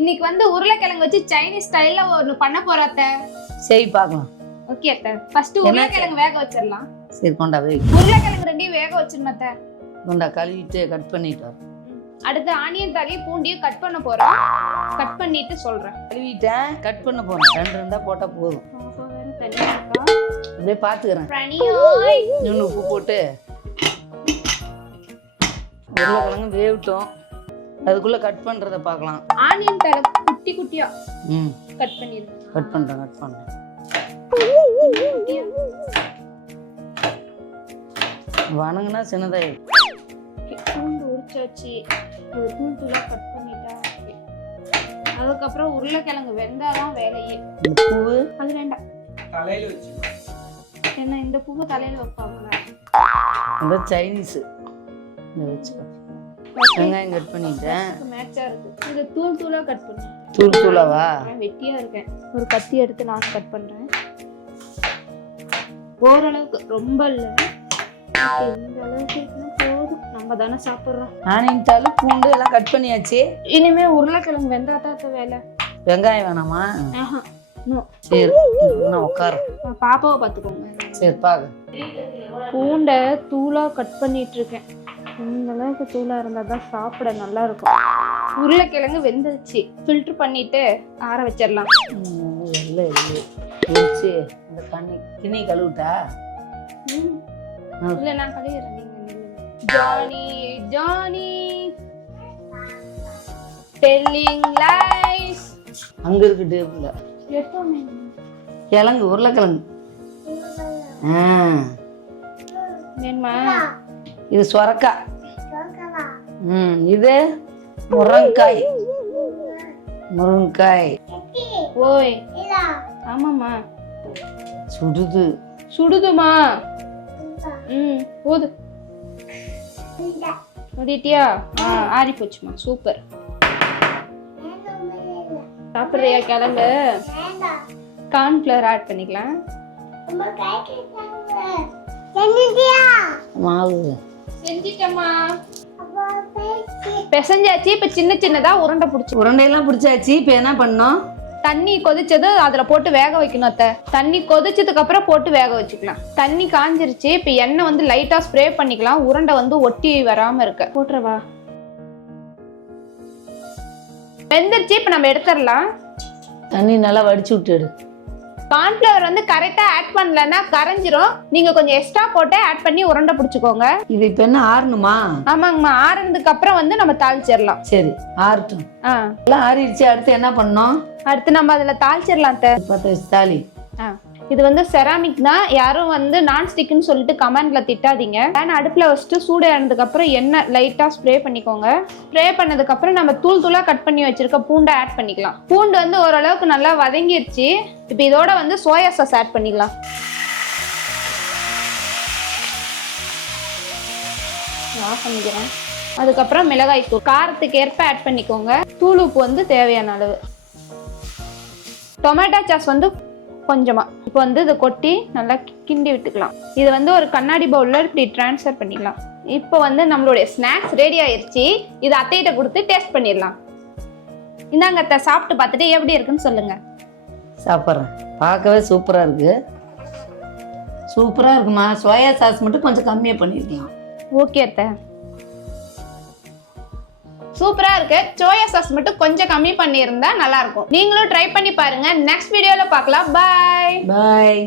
இன்னைக்கு வந்து உருளைக்கிழங்கு வச்சு சைனீஸ் ஸ்டைல்ல ஒன்னு பண்ண போறோம் அத்தை. சரி பார்க்கலாம். ஓகே அத்தை. ஃபர்ஸ்ட் உருளைக்கிழங்கு வேக வச்சிரலாம். சரி கொண்டா வை. உருளைக்கிழங்கு ரெண்டையும் வேக வச்சிரணும் அத்தை. கொண்டா கழுவிட்டு கட் பண்ணிட்டு வர. அடுத்து ஆனியன் தக்காளி பூண்டையும் கட் பண்ண போறோம். கட் பண்ணிட்டு சொல்றேன். கழுவிட்டேன், கட் பண்ண போறேன். ரெண்டு இருந்தா போட்டா போதும். அப்படியே பாத்துக்கிறேன். இன்னும் உப்பு போட்டு உருளைக்கிழங்கு வேவிட்டோம். அதுக்குள்ள கட் பண்றத பார்க்கலாம். ஆனியன் தலை குட்டி குட்டியா கட் பண்ணிடுங்க. கட் பண்றேன். வணங்குனா சின்னதாயி பூண்டு உரிச்சாச்சு. அது தூளா கட் பண்ணிட்டா. அதுக்கப்புறம் உருளைக்கிழங்கு வெந்தாதான் வேலையே. பூவு அது வேண்டாம், தலையில வச்சு. என்ன இந்த பூவை தலையில வைப்பாங்களா? அந்த சைனீஸ் வச்சுக்கோ. வெங்காயம் கட் பண்ணிட்டேன். மேட்சா இருக்கு. இது தூளா கட் பண்ணு. தூளாவா? வெட்டியா இருக்கேன். ஒரு கத்தி எடுத்து நான் கட் பண்றேன். ஓரளவுக்கு, ரொம்ப இல்ல. இந்த அளவுக்கு இருக்குன்னா போதும். நம்ம தானே சாப்பிடுறோம். ஆனியன் தாளு பூண்டு எல்லாம் கட் பண்ணியாச்சு. இனிமே உருளைக்கிழங்கு வெந்தாதான் வேலை. வெங்காயம் வேணாமா? சரி நான் உட்காரு. பாப்பாவை பாத்துக்கோங்க. சரி பாக்க. பூண்டை தூளா கட் பண்ணிட்டு இருக்கேன். இந்த அளவுக்கு தூளா இருந்தா தான் சாப்பிட நல்லா இருக்கும். உருளைக்கிழங்கு வெந்துருச்சு. ஃபில்டர் பண்ணிட்டு ஆற வச்சிடலாம். இல்லை இந்த தண்ணி கழுவிட்டா? இல்ல நான் கழுவிடுறேன். Johnny Johnny telling lies. அங்க இருக்கு டேபிள்ல. கிழங்கு உருளைக்கிழங்கு. வேணுமா? இது சொரக்காய். இது முருங்கைக்காய். ஓய் ஆமாம்மா. சுடுதுமா. போது ஓடிட்டியா? ஆறி போச்சுமா. சூப்பர். சாப்பிட்றியா கிழங்கு? கார்ன்ஃப்ளவர் ஆட் பண்ணிக்கலாம். மாவு செஞ்சிட்டமா. பிசைஞ்சாச்சு. இப்ப சின்ன சின்னதா உருண்டையெல்லாம் பிடிச்சாச்சு. இப்ப என்ன பண்ணோம்? தண்ணி கொதிச்சது அதுல போட்டு வேக வைக்கணும் அத்தை. தண்ணி கொதிச்சதுக்கு அப்புறம் போட்டு வேக வச்சுக்கலாம். தண்ணி காஞ்சிருச்சு. இப்ப எண்ணெய் வந்து லைட்டா ஸ்ப்ரே பண்ணிக்கலாம். உருண்டை வந்து ஒட்டி வராம இருக்க. போட்டுறவா? வெந்துருச்சு. இப்ப நம்ம எடுத்துடலாம். தண்ணி நல்லா வடிச்சு விட்டுடு. கார்ன்ஃப்ளவர் வந்து கரெக்டா ஆட் பண்ணலன்னா கரைஞ்சிரும். நீங்க கொஞ்சம் எக்ஸ்ட்ரா போட்டு ஆட் பண்ணி உருண்டை பிடிச்சுக்கோங்க. இது இப்ப என்ன ஆறணுமா? ஆமாங்கம்மா. ஆறுனதுக்கு அப்புறம் வந்து நம்ம தாளிச்சிடலாம். சரி ஆறட்டும். எல்லாம் ஆறிடுச்சு. அடுத்து என்ன பண்ணோம்? அடுத்து நம்ம அதுல தாளிச்சிடலாம். தாளி. இது வந்து செராமிக் தான். யாரும் வந்து நான்ஸ்டிக்னு சொல்லிட்டு கமெண்ட்ல திட்டாதீங்க. பேன் அடுப்புல வச்சுட்டு சூடு ஆனதுக்கு அப்புறம் எண்ணெய் லைட்டா ஸ்ப்ரே பண்ணிக்கோங்க. ஸ்ப்ரே பண்ணதுக்கு அப்புறம் நம்ம தூளா கட் பண்ணி வச்சிருக்க பூண்டை ஆட் பண்ணிக்கலாம். பூண்டு வந்து ஓரளவுக்கு நல்லா வதங்கிருச்சு. இப்போ இதோட வந்து சோயா சாஸ் ஆட் பண்ணிக்கலாம். ஆஃப் பண்ணிக்கிறேன். அதுக்கப்புறம் மிளகாய் தூள் காரத்துக்கு ஏற்ப ஆட் பண்ணிக்கோங்க. தூள் உப்பு வந்து தேவையான அளவு. டொமேட்டோ சாஸ் வந்து கொஞ்சமா. இப்போ வந்து இதை கொட்டி நல்லா கிண்டி விட்டுக்கலாம். இது வந்து ஒரு கண்ணாடி பவுல்ல இப்படி டிரான்ஸ்ஃபர் பண்ணிக்கலாம். இப்போ வந்து நம்மளுடைய ஸ்நாக்ஸ் ரெடி ஆயிருச்சு. இது அத்தைகிட்ட கொடுத்து டேஸ்ட் பண்ணிடலாம். இந்தாங்க அத்தை, சாப்பிட்டு பார்த்துட்டு எப்படி இருக்குன்னு சொல்லுங்க. சாப்பிட்றேன். பார்க்கவே சூப்பரா இருக்கு. சூப்பரா இருக்குமா? சோயா சாஸ் மட்டும் கொஞ்சம் கம்மியா பண்ணிருக்கலாம். ஓகே அத்தை, சூப்பரா இருக்கு. சோயா சாஸ் மட்டும் கொஞ்சம் கம்மி பண்ணியிருந்தா நல்லா இருக்கும். நீங்களும் ட்ரை பண்ணி பாருங்க. நெக்ஸ்ட் வீடியோல பார்க்கலாம். பாய்.